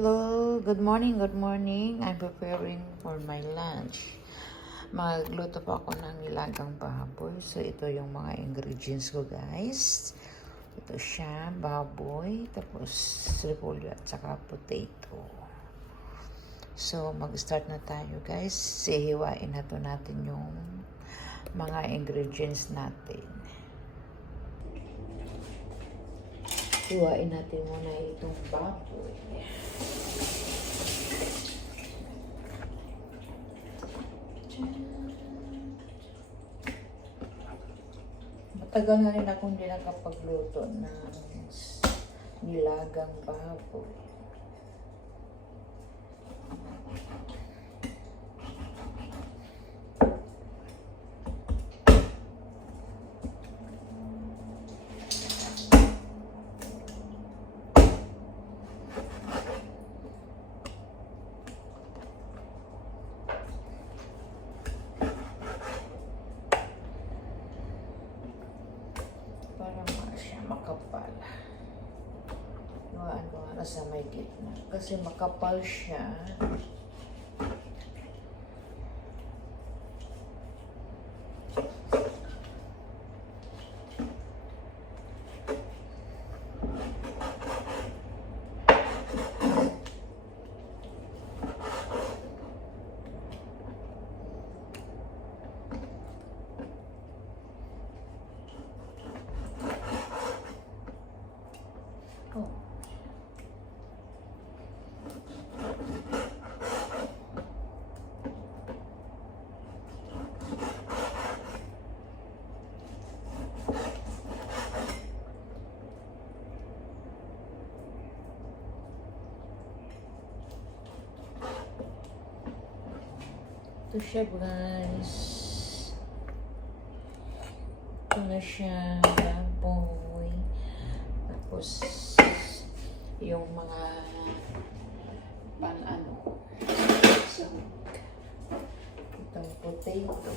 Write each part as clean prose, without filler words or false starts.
Hello, good morning, good morning. I'm preparing for my lunch. Magluto po ako ng nilagang baboy. So, ito yung mga ingredients ko, guys. Ito siya, baboy, tapos repolyo at saka potato. So, mag-start na tayo, guys. Sihiwain na to natin yung mga ingredients natin. Hiwain natin muna itong baboy. Matagal na rin akong hindi nakapagluto ng nilagang baboy. Para siya makapal. Iwaan ko nga sa may gitna. Kasi makapal siya. Oh. Ito siya, guys. Ito na siya, baboy. Tapos, yung mga pan-ano. So, itong potato.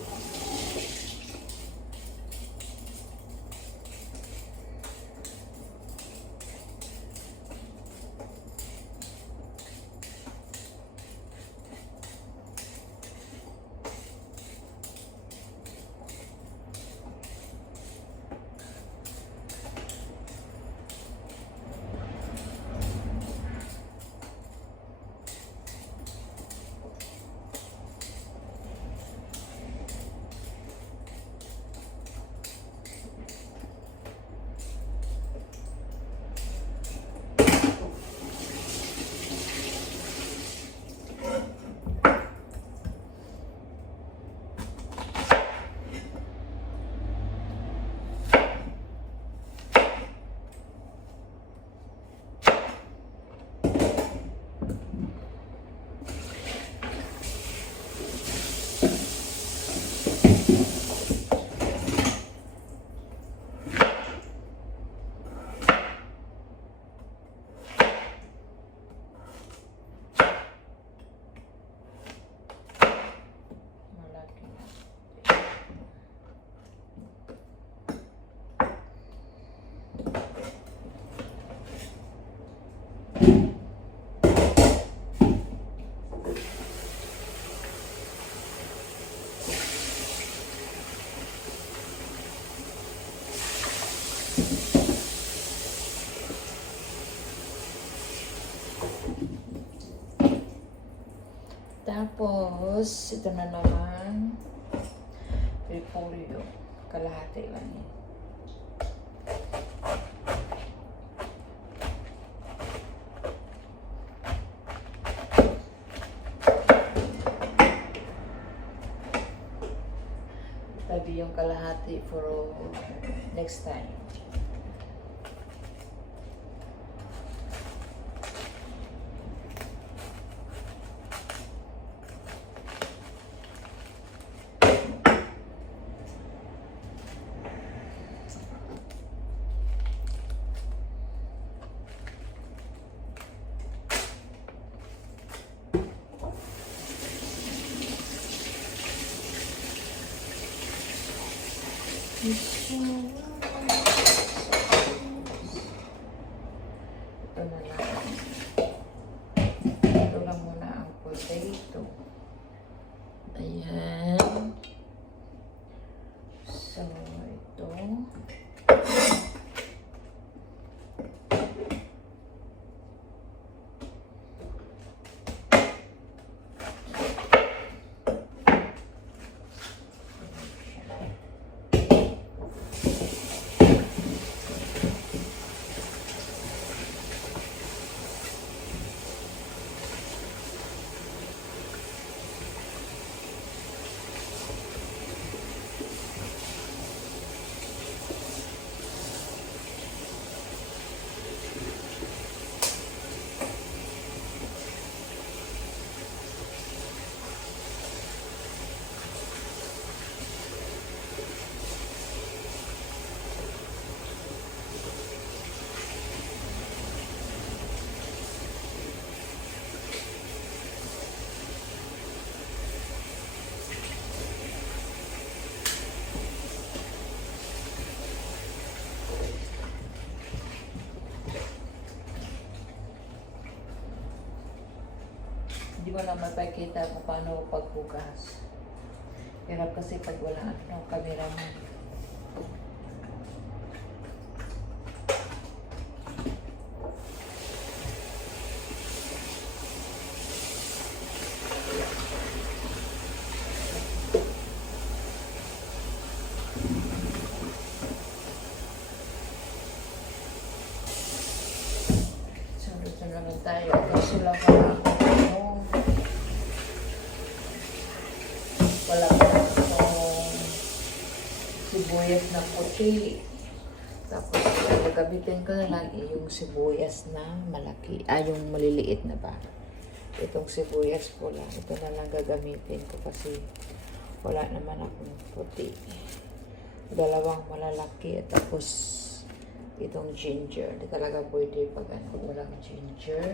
Tapos, ito na naman, repolyo. Kalahati lang yun. Tabi yung kalahati for next time. Ito na lang. Hindi mo na mapakita kung paano paghugas. Hirap kasi pag wala camera mo. So, dito naman tayo. Ito sila para wala pa itong sibuyas na puti. Tapos, gagamitin ko na lang yung sibuyas na malaki. Yung maliliit na ba. Itong sibuyas ko lang. Ito na lang gagamitin ko kasi wala naman akong puti. Dalawang malalaki at tapos itong ginger. Hindi talaga pwede pag walang ginger.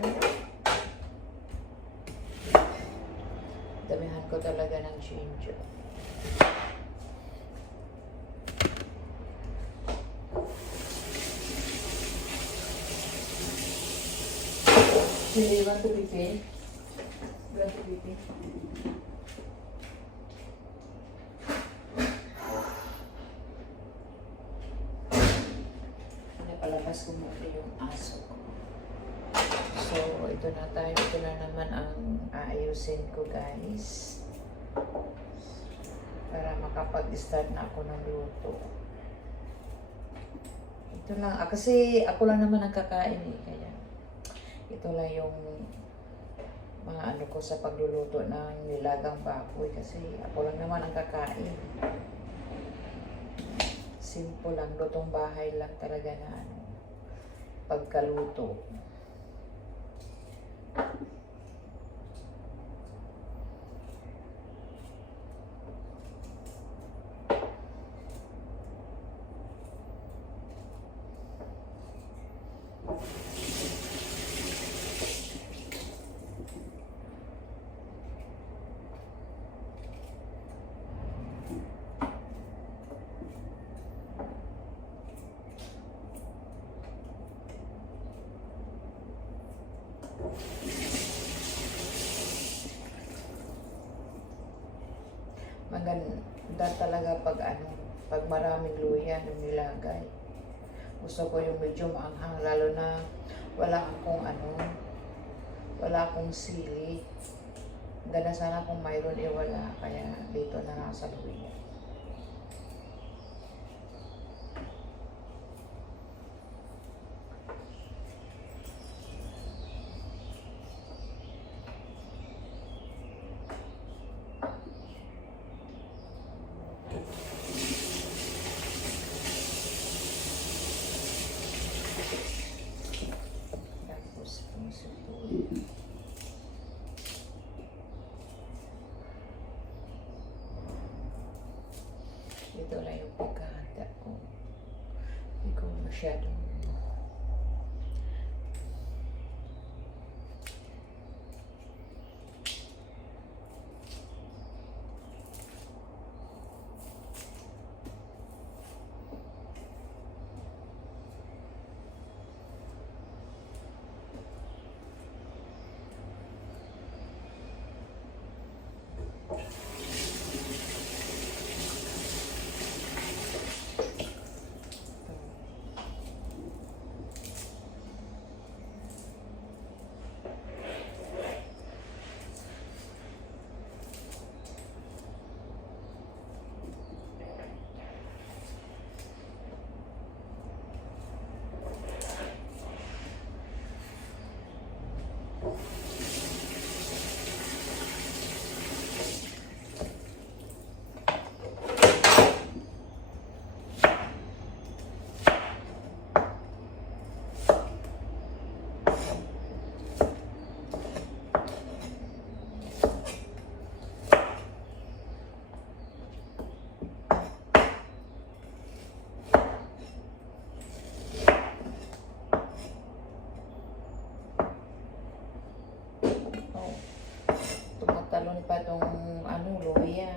Damihan ko talaga ng ginger. You want to be paid? You want to be paid? Napalabas ko muna yung aso ko. So, ito na tayo. Ito na naman ang aayusin ko, guys. Para makapag-start na ako ng luto. Ito lang. Kasi ako lang naman ang kakain eh. Kaya ito lang yung mga ano ko sa pagluluto ng nilagang baboy. Kasi ako lang naman ang kakain. Simple lang. Lutong bahay lang talaga na pagkaluto. Maganda talaga pag maraming luya yung nilagay. Gusto ko yung medyo maanghang, lalo na wala akong sili. Ganda sana kung mayroon wala, kaya dito na lang sa luya. Ito lang yung pagkahanda ko. Hindi ko masyadong tumatalon pa tong luya.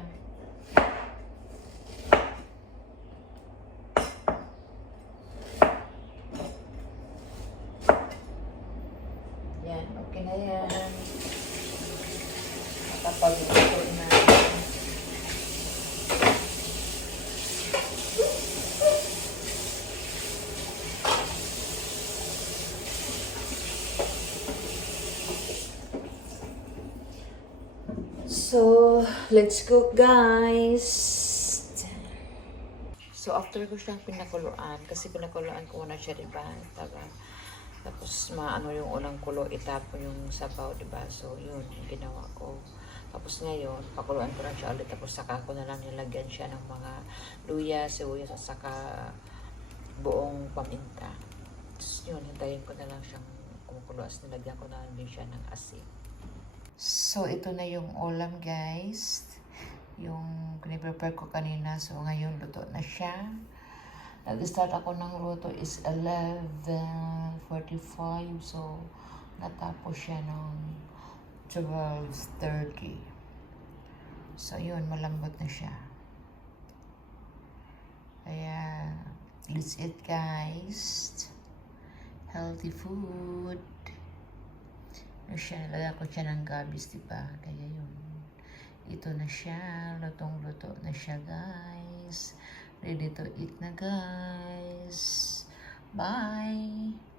Yan, okay na yan. kapag ito na. So, let's cook, guys. So, after ko siyang pinakuluan, kasi pinakuluan ko muna siya, diba? Tapos, maano yung unang kulo, itapon yung sabaw, diba? So, yun, yung ginawa ko. Tapos ngayon, pakuluan ko lang siya ulit. Tapos, saka ko na lang nilagyan siya ng mga luya, sibuyas, at saka buong paminta. Tapos, yun, hintayin ko na lang siyang kumukulo. Tapos, nilagyan ko na lang din siya ng asin. So, ito na yung ulam, guys. Yung piniprepare ko kanina. So, ngayon, luto na siya. Nag-start ako ng luto is 11:45. So, natapos siya ng 12:30. So, yun, malambot na siya. Kaya, let's eat, guys. Healthy food. Ano siya, nalagyan ko siya ng gabis, diba? Kaya yun. Ito na siya. Lutong-luto na siya, guys. Ready to eat na, guys. Bye!